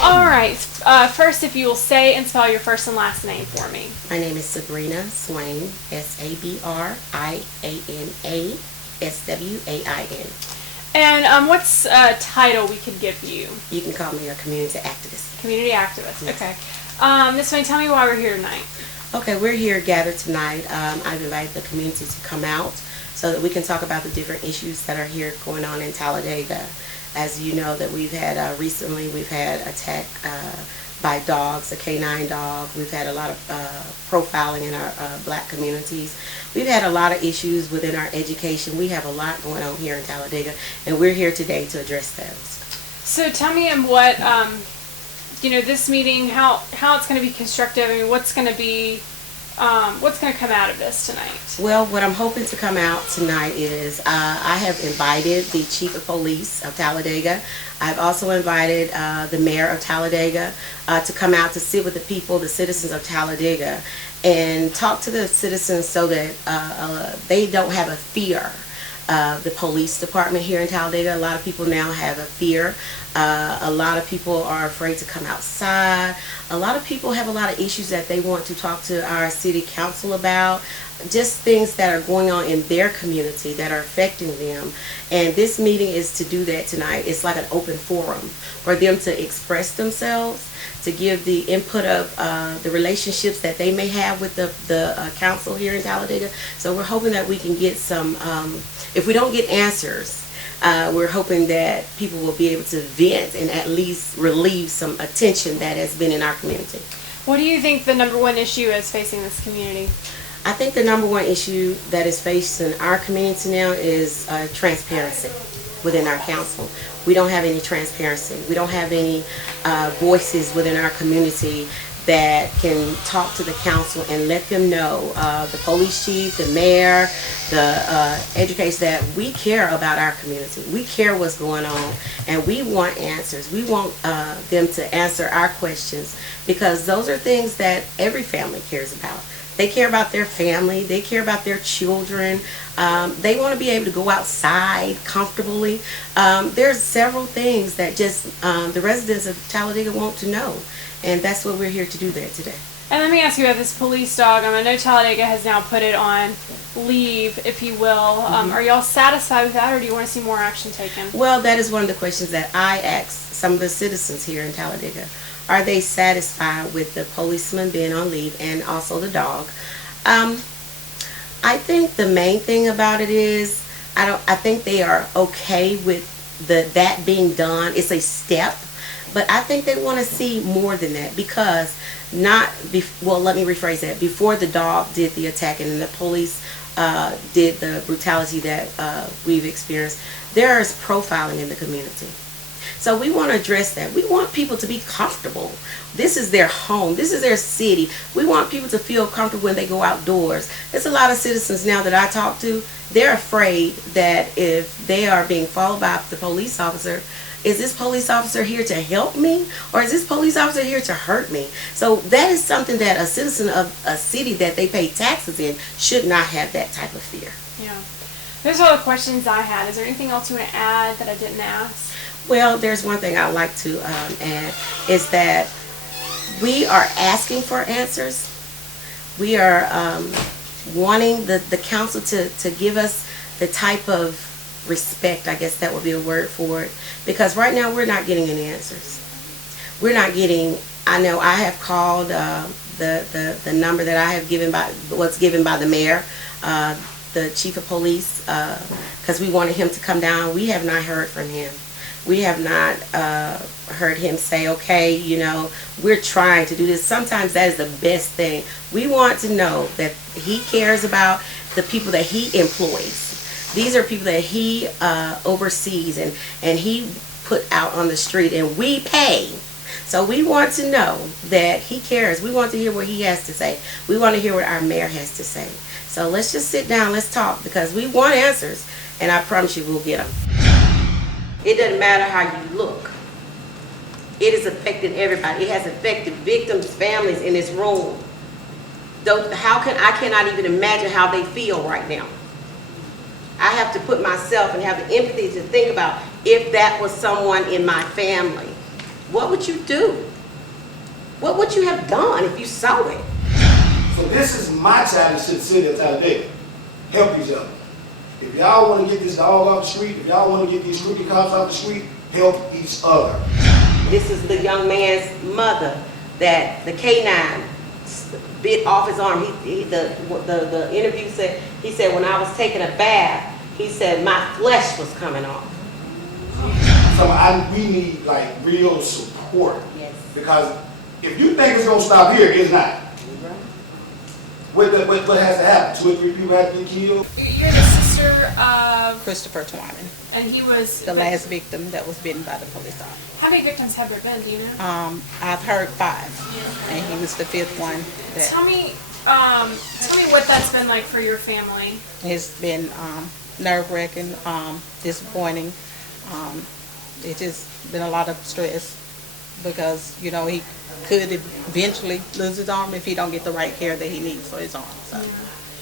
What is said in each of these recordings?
All right. First, if you will say and spell your first and last name for me. My name is Sabrina Swain, SabrinaSwain. And what's a title we could give you? You can call me a community activist. Community activist. Yes. Okay. Ms. Swain, tell me why we're here tonight. Okay, we're here gathered tonight. I've invited the community to come out so that we can talk about the different issues that are here going on in Talladega. As you know, that we've had recently, we've had attack by dogs, a canine dog. We've had a lot of profiling in our black communities. We've had a lot of issues within our education. We have a lot going on here in Talladega, and we're here today to address those. So tell me what, this meeting, how it's going to be constructive. I mean, what's going to come out of this tonight? Well, what I'm hoping to come out tonight is I have invited the Chief of Police of Talladega. I've also invited the Mayor of Talladega to come out to sit with the people, the citizens of Talladega, and talk to the citizens so that they don't have a fear of the police department here in Talladega. A lot of people now have a fear. A lot of people are afraid to come outside. A lot of people have a lot of issues that they want to talk to our city council about, just things that are going on in their community that are affecting them. And this meeting is to do that tonight. It's like an open forum for them to express themselves, to give the input of the relationships that they may have with the council here in Talladega. So we're hoping that we can get some, if we don't get answers, we're hoping that people will be able to vent and at least relieve some attention that has been in our community. What do you think the number one issue is facing this community? I think the number one issue that is facing our community now is transparency within our council. We don't have any transparency. We don't have any voices within our community that can talk to the council and let them know, the police chief, the mayor, the educators, that we care about our community. We care what's going on, and we want answers. We want them to answer our questions, because those are things that every family cares about. They care about their family. They care about their children. They want to be able to go outside comfortably. There's several things that just the residents of Talladega want to know. And that's what we're here to do there today. And let me ask you about this police dog. I know Talladega has now put it on leave, if you will. Are y'all satisfied with that, or do you want to see more action taken? Well, that is one of the questions that I asked some of the citizens here in Talladega. Are they satisfied with the policeman being on leave and also the dog? I think the main thing about it is I think they are okay with that being done. It's a step. But I think they want to see more than that, because let me rephrase that. Before the dog did the attacking and the police did the brutality that we've experienced, there is profiling in the community. So we want to address that. We want people to be comfortable. This is their home. This is their city. We want people to feel comfortable when they go outdoors. There's a lot of citizens now that I talk to, they're afraid that if they are being followed by the police officer, is this police officer here to help me, or is this police officer here to hurt me? So that is something that a citizen of a city that they pay taxes in should not have that type of fear. Yeah. Those are all the questions I had. Is there anything else you want to add that I didn't ask? Well, there's one thing I'd like to add, is that we are asking for answers. We are wanting the council to give us the type of respect, I guess that would be a word for it, because right now we're not getting any answers. We're not getting, I know I have called the number that I have was given by the mayor, the chief of police, because we wanted him to come down. We have not heard from him. We have not heard him say, okay, we're trying to do this. Sometimes that is the best thing. We want to know that he cares about the people that he employs. These are people that he oversees and he put out on the street, and we pay. So we want to know that he cares. We want to hear what he has to say. We want to hear what our mayor has to say. So let's just sit down, let's talk, because we want answers, and I promise you we'll get them. It doesn't matter how you look. It has affected everybody. It has affected victims' families in this room. I cannot even imagine how they feel right now. I have to put myself and have the empathy to think about if that was someone in my family, what would you do? What would you have done if you saw it? So this is my challenge to the city of Talladega. Help each other. If y'all want to get this dog off the street, if y'all want to get these crooked cops off the street, help each other. This is the young man's mother that the K9 bit off his arm. The interview said, he said, when I was taking a bath, he said my flesh was coming off. So we need like real support. Yes. Because if you think it's gonna stop here, it's not. What has to happen? 2 or 3 people have to be killed. You're the sister of, Christopher Twyman, and he was the last victim that was bitten by the police officer. How many victims have there been? Do you know? I've heard 5, and he was the 5th one. That Tell me what that's been like for your family. It's been nerve-wracking, disappointing. It's just been a lot of stress because, you know, he could eventually lose his arm if he don't get the right care that he needs for his arm.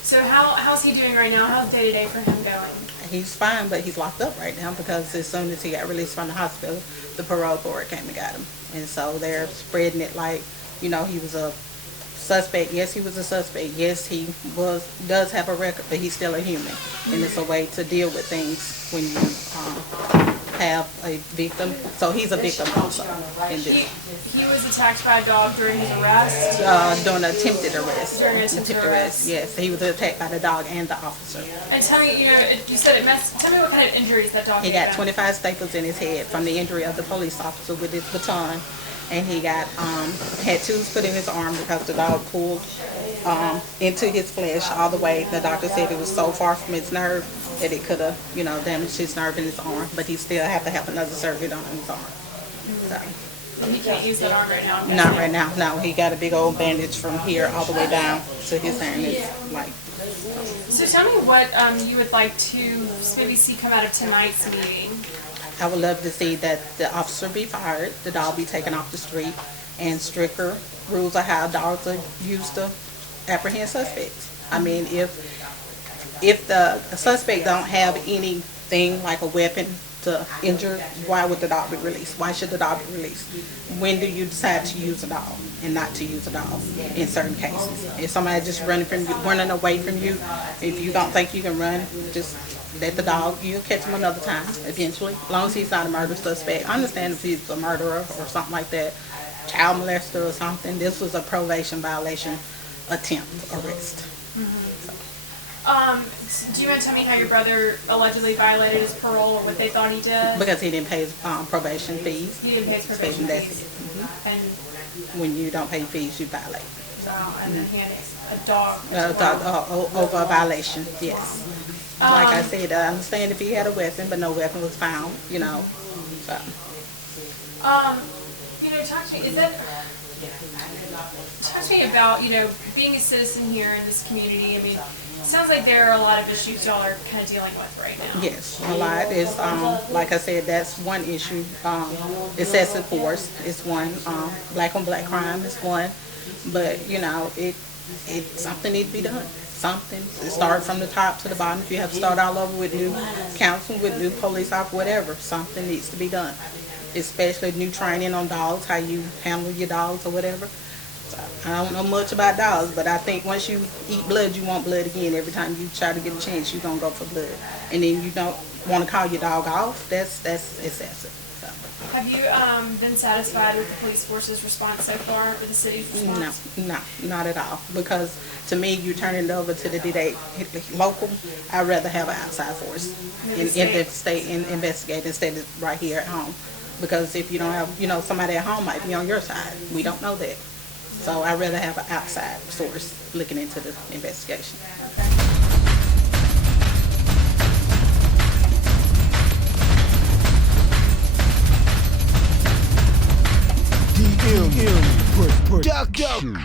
So how's he doing right now? How's day-to-day for him going? He's fine, but he's locked up right now because as soon as he got released from the hospital, the parole board came and got him. And so they're spreading it like, you know, he was a suspect. Yes, he was a suspect. Yes, he does have a record, but he's still a human. And it's a way to deal with things when you have a victim. So he's a victim also in this. He was attacked by a dog during his arrest? During an attempted arrest. During an attempted arrest. Yes, he was attacked by the dog and the officer. And tell me, you know, you said tell me what kind of injuries that dog He had. got 25 staples in his head from the injury of the police officer with his baton. And he got had tubes put in his arm because the dog pulled into his flesh all the way. The doctor said it was so far from his nerve that it could have, you know, damaged his nerve in his arm. But he still have to have another surgery done on his arm. So. He can't use that arm right now? Not right now. No, he got a big old bandage from here all the way down to his hand. It's like. So tell me what you would like to maybe see come out of tonight's meeting. I would love to see that the officer be fired, the dog be taken off the street, and stricter rules of how dogs are used to apprehend suspects. I mean, if the suspect don't have anything like a weapon to injure, why would the dog be released? Why should the dog be released? When do you decide to use a dog and not to use a dog in certain cases? If somebody just running away from you, if you don't think you can run, just let the dog, you'll catch him another time eventually, as long as he's not a murder suspect. I understand if he's a murderer or something like that, child molester or something. This was a probation violation attempt arrest. Do you want to tell me how your brother allegedly violated his parole or what they thought he did? Because he didn't pay his probation fees. He didn't pay his probation That's fees. it. And, When you don't pay fees, you violate. and then he had a dog. Over a violation, yes. Like I said, I understand if he had a weapon, but no weapon was found, you know. So. You know, talk to me about, you know, being a citizen here in this community. I mean, it sounds like there are a lot of issues y'all are kind of dealing with right now. Yes, a lot is, like I said, that's one issue. Excessive force is one. Black on black crime is one. But, you know, something needs to be done. Something. Start from the top to the bottom. If you have to start all over with new counsel, with new police officer, whatever, something needs to be done. Especially new training on dogs, how you handle your dogs or whatever. So, I don't know much about dogs, but I think once you eat blood, you want blood again. Every time you try to get a chance, you're going to go for blood. And then you don't want to call your dog off. That's excessive. So. Have you been satisfied with the police force's response so far, or the city's response? No, not at all. Because to me, you turn it over to the local. I'd rather have an outside force in the state investigate instead of right here at home. Because if you don't have, you know, somebody at home might be on your side. We don't know that. So I'd rather have an outside source looking into the investigation. DM Production.